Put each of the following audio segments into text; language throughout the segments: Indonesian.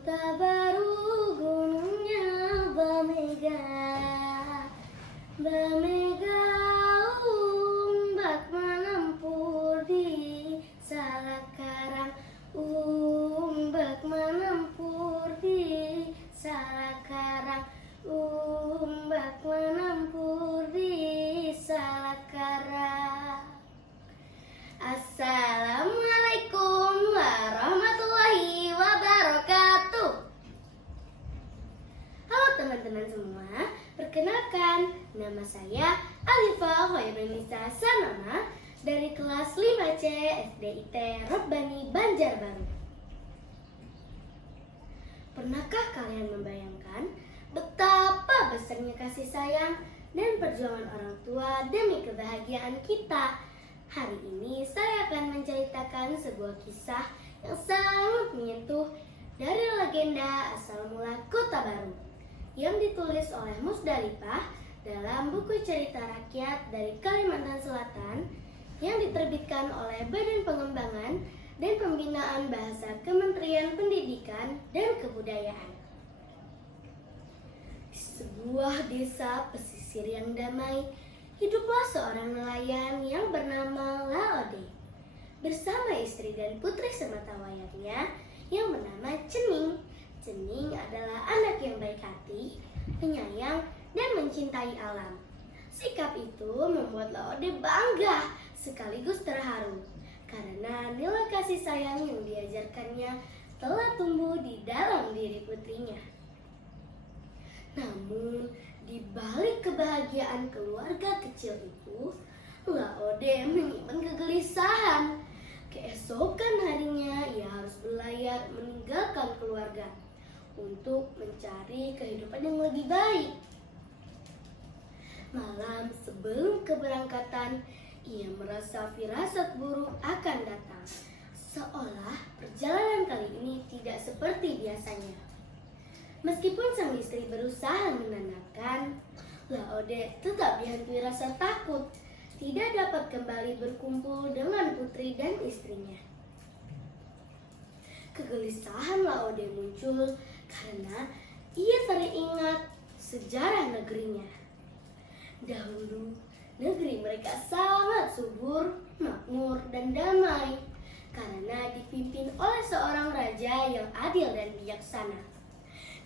Kota baru gunungnya Bamega, Bamega ombak menampur di Salakarang, ombak menampur di Salakarang, ombak menampur di Salakarang. Assalamualaikum warahmatullahi wabarakatuh. Halo teman-teman semua, perkenalkan nama saya Alifah Hoirunisa Sanama dari kelas 5C SDIT Robbani Banjarbaru. Pernahkah kalian membayangkan betapa besarnya kasih sayang dan perjuangan orang tua demi kebahagiaan kita? Hari ini saya akan menceritakan sebuah kisah yang sangat menyentuh dari legenda asal mula Kota Baru yang ditulis oleh Musdalifah dalam buku cerita rakyat dari Kalimantan Selatan yang diterbitkan oleh Badan Pengembangan dan Pembinaan Bahasa Kementerian Pendidikan dan Kebudayaan. Di sebuah desa pesisir yang damai, hiduplah seorang nelayan yang bernama Laode bersama istri dan putri sematawayangnya yang bernama Cening. Cening adalah anak yang baik hati, penyayang, dan mencintai alam. Sikap itu membuat Laode bangga sekaligus terharu karena nilai kasih sayang yang diajarkannya telah tumbuh di dalam diri putrinya. Namun, di balik kebahagiaan keluarga kecil itu, Laode menyimpan kegelisahan. Keesokan harinya ia harus berlayar meninggalkan keluarga untuk mencari kehidupan yang lebih baik. Malam sebelum keberangkatan, ia merasa firasat buruk akan datang, seolah perjalanan kali ini tidak seperti biasanya. Meskipun sang istri berusaha menenangkan, Laode tetap dihantui rasa takut tidak dapat kembali berkumpul dengan putri dan istrinya. Kegelisahan Laode muncul karena ia teringat sejarah negerinya. Dahulu, negeri mereka sangat subur, makmur, dan damai karena dipimpin oleh seorang raja yang adil dan bijaksana.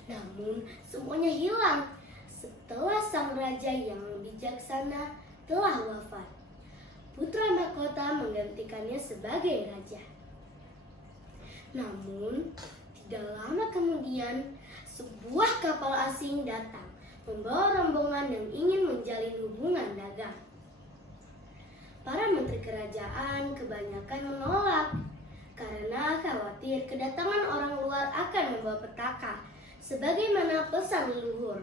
Namun semuanya hilang setelah sang raja yang bijaksana telah wafat. Putra mahkota menggantikannya sebagai raja. Namun tidak lama kemudian sebuah kapal asing datang membawa rombongan yang ingin menjalin hubungan dagang. Para menteri kerajaan kebanyakan menolak karena khawatir kedatangan orang luar akan membawa petaka sebagaimana pesan leluhur.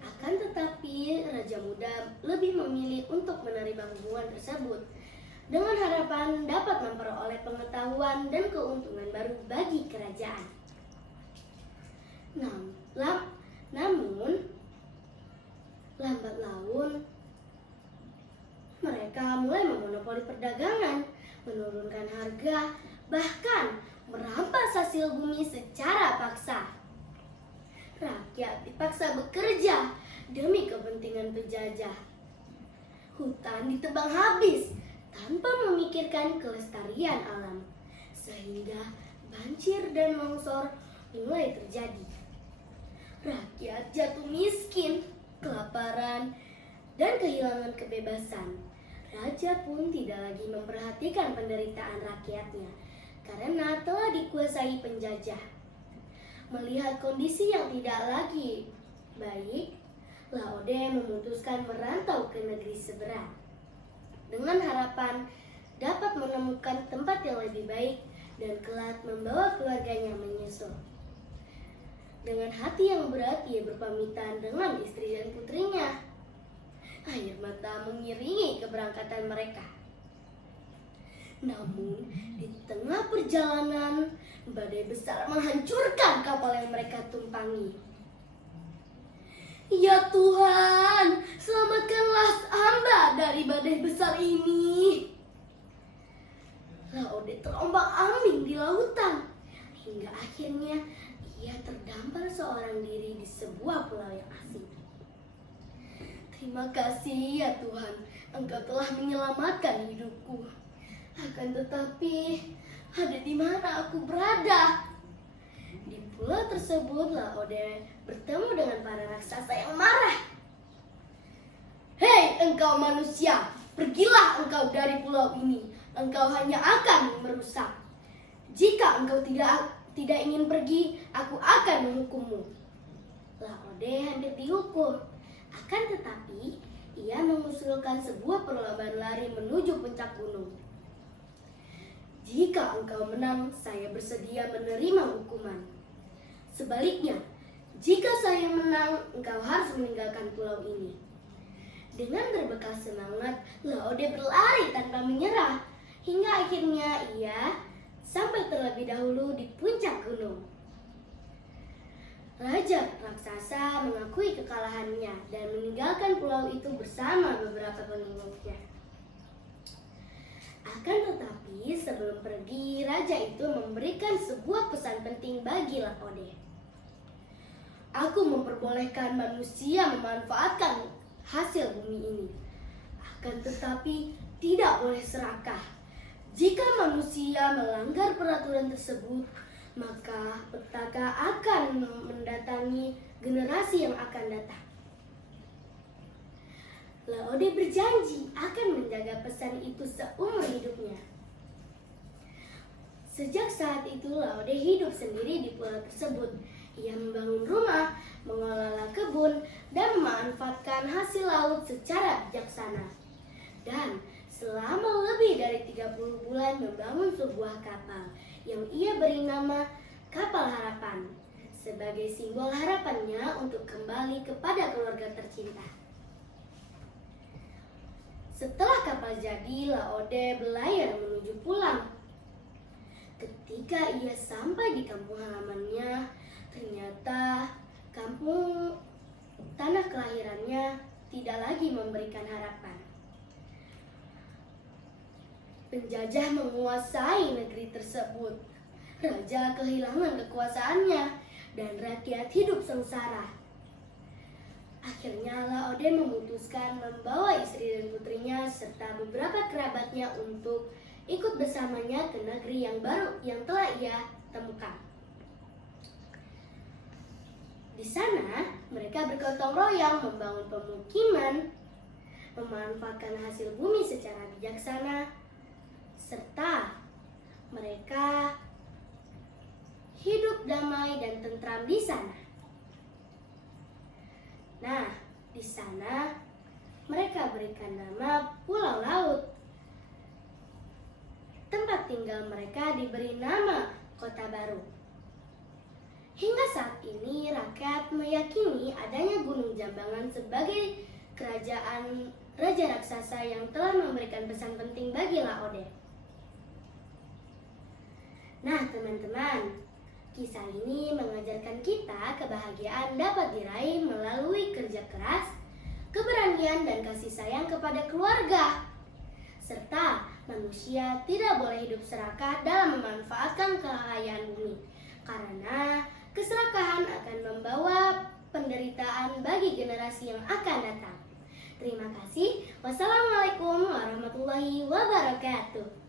Akan tetapi Raja Muda lebih memilih untuk menerima hubungan tersebut dengan harapan dapat memperoleh pengetahuan dan keuntungan baru bagi kerajaan. Namun lambat laun mereka mulai memonopoli perdagangan, menurunkan harga, bahkan merampas hasil bumi secara paksa. Rakyat dipaksa bekerja demi kepentingan penjajah. Hutan ditebang habis tanpa memikirkan kelestarian alam, sehingga banjir dan longsor mulai terjadi. Rakyat jatuh miskin, kelaparan, dan kehilangan kebebasan. Raja pun tidak lagi memperhatikan penderitaan rakyatnya karena telah dikuasai penjajah. Melihat kondisi yang tidak lagi baik, Laode memutuskan merantau ke negeri seberang dengan harapan dapat menemukan tempat yang lebih baik dan kelak membawa keluarganya menyusul. Dengan hati yang berat, ia berpamitan dengan istri dan putrinya. Air mata mengiringi keberangkatan mereka. Namun, di tengah perjalanan, badai besar menghancurkan kapal yang mereka tumpangi. Ya Tuhan, selamatkanlah hamba dari badai besar ini. Laode terombang ambing di lautan, hingga akhirnya ia terdampar seorang diri di sebuah pulau yang asing. Terima kasih ya Tuhan, Engkau telah menyelamatkan hidupku. Akan tetapi, ada di mana aku berada? Di pulau tersebut, Laode bertemu dengan para raksasa yang marah. Hei engkau manusia, pergilah engkau dari pulau ini. Engkau hanya akan merusak. Jika engkau tidak ingin pergi, aku akan menghukummu. Laode hampir dihukum. Akan tetapi, ia mengusulkan sebuah perlombaan lari menuju puncak gunung. Jika engkau menang, saya bersedia menerima hukuman. Sebaliknya, jika saya menang, engkau harus meninggalkan pulau ini. Dengan berbekal semangat, Laode berlari tanpa menyerah, hingga akhirnya ia sampai terlebih dahulu di puncak gunung. Raja raksasa mengakui kekalahannya dan meninggalkan pulau itu bersama beberapa pengikutnya. Akan tetapi, sebelum pergi, raja itu memberikan sebuah pesan penting bagi Laode. Aku memperbolehkan manusia memanfaatkan hasil bumi ini. Akan tetapi, tidak boleh serakah. Jika manusia melanggar peraturan tersebut, maka petaka akan mendatangi generasi yang akan datang. Laode berjanji akan menjaga pesan itu seumur hidupnya. Sejak saat itu, Laode hidup sendiri di pulau tersebut. Ia membangun rumah, mengelola kebun, dan memanfaatkan hasil laut secara bijaksana. Dan selama lebih dari 30 bulan membangun sebuah kapal yang ia beri nama Kapal Harapan, sebagai simbol harapannya untuk kembali kepada keluarga tercinta. Setelah kapal jadi, Laode berlayar menuju pulang. Ketika ia sampai di kampung halamannya, ternyata kampung tanah kelahirannya tidak lagi memberikan harapan. Penjajah menguasai negeri tersebut. Raja kehilangan kekuasaannya dan rakyat hidup sengsara. Akhirnya Laode memutuskan membawa istri dan putrinya serta beberapa kerabatnya untuk ikut bersamanya ke negeri yang baru yang telah ia temukan. Di sana, mereka bergotong royong membangun pemukiman, memanfaatkan hasil bumi secara bijaksana, serta mereka hidup damai dan tentram di sana. Nah, di sana mereka berikan nama Pulau Laut. Tempat tinggal mereka diberi nama Kota Baru. Hingga saat ini rakyat meyakini adanya Gunung Jambangan sebagai kerajaan raja raksasa yang telah memberikan pesan penting bagi Laode. Nah teman-teman, kisah ini mengajarkan kita kebahagiaan dapat diraih melalui kerja keras, keberanian dan kasih sayang kepada keluarga. Serta manusia tidak boleh hidup serakah dalam memanfaatkan kekayaan bumi, karena keserakahan akan membawa penderitaan bagi generasi yang akan datang. Terima kasih. Wassalamualaikum warahmatullahi wabarakatuh.